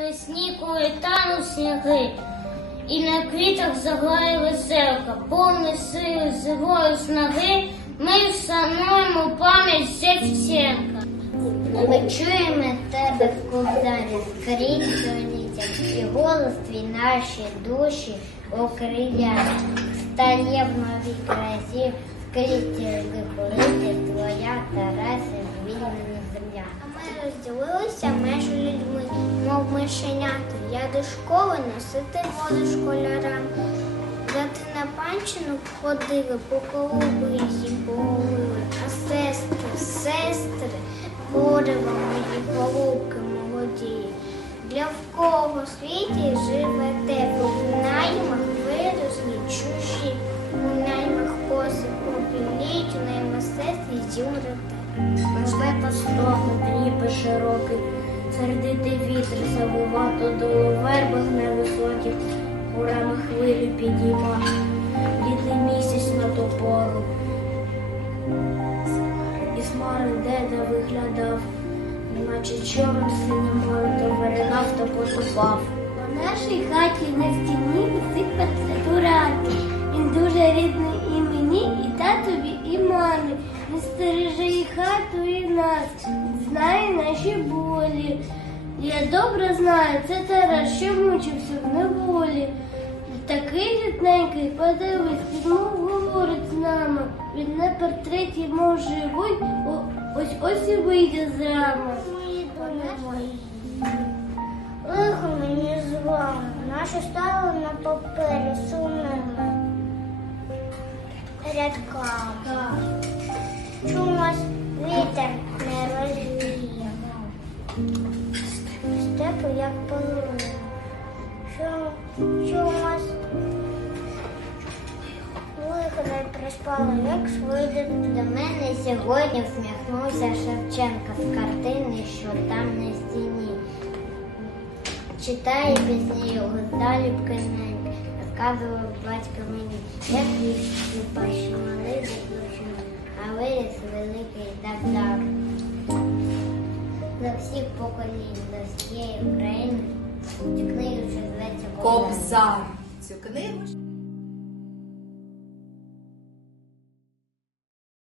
весні, коли тануть сніги, і на квітах заграє веселка, повний сили, живої снаги, ми вшануємо пам'ять Шевченка. Ми чуємо тебе в ковзарі, скрізь доліття, і голос твій наші душі окриляє. Стає в новій красі, скрізь тільки ходити, твоя Тараса, земля. А ми розділилися між людьми, мов мишенята. Я до школи носити воду школярам. Дати на панчину ходили, по колубизі полили, а сестри, сестри, подивом мої голубки молоді. Для в кого світі живете, в наймах виросли чужі, у наймах коси побіліть, у наймах сестри зімрете. По стогну, ніби широкий, сердитий вітер завивато до вербах невисоких, горами хвилі підійма, літній місяць на ту пору. І смарен деда виглядав, наче човен синє море, то виринав, то потопав. У нашій хаті на стіні висить портрет Ураки. Він дуже рідний і мені, і татові, і мамі. Він стереже і хату, і нас, знає наші болі. Я добре знаю, це Тарас, що мучився в неволі. Такий рідненький, подивись, він мов говорить з нами. Він на портреті мов живий, ось ось і вийде з рами. Лихо мені з вами, наші стали на папері сумними рядками. Чомусь вітер не розвіє. Степу як полуна. Чомусь лихо не приспало, як свиде До мене сьогодні всміхнувся Шевченка з картини, що там на стіні. Читає пісні його залюбки неньки, розказував батько мені, як вівці перші малий заключив, За поколінь, до всієї України, цю книгу, що зветься Кобзар. Цю книгу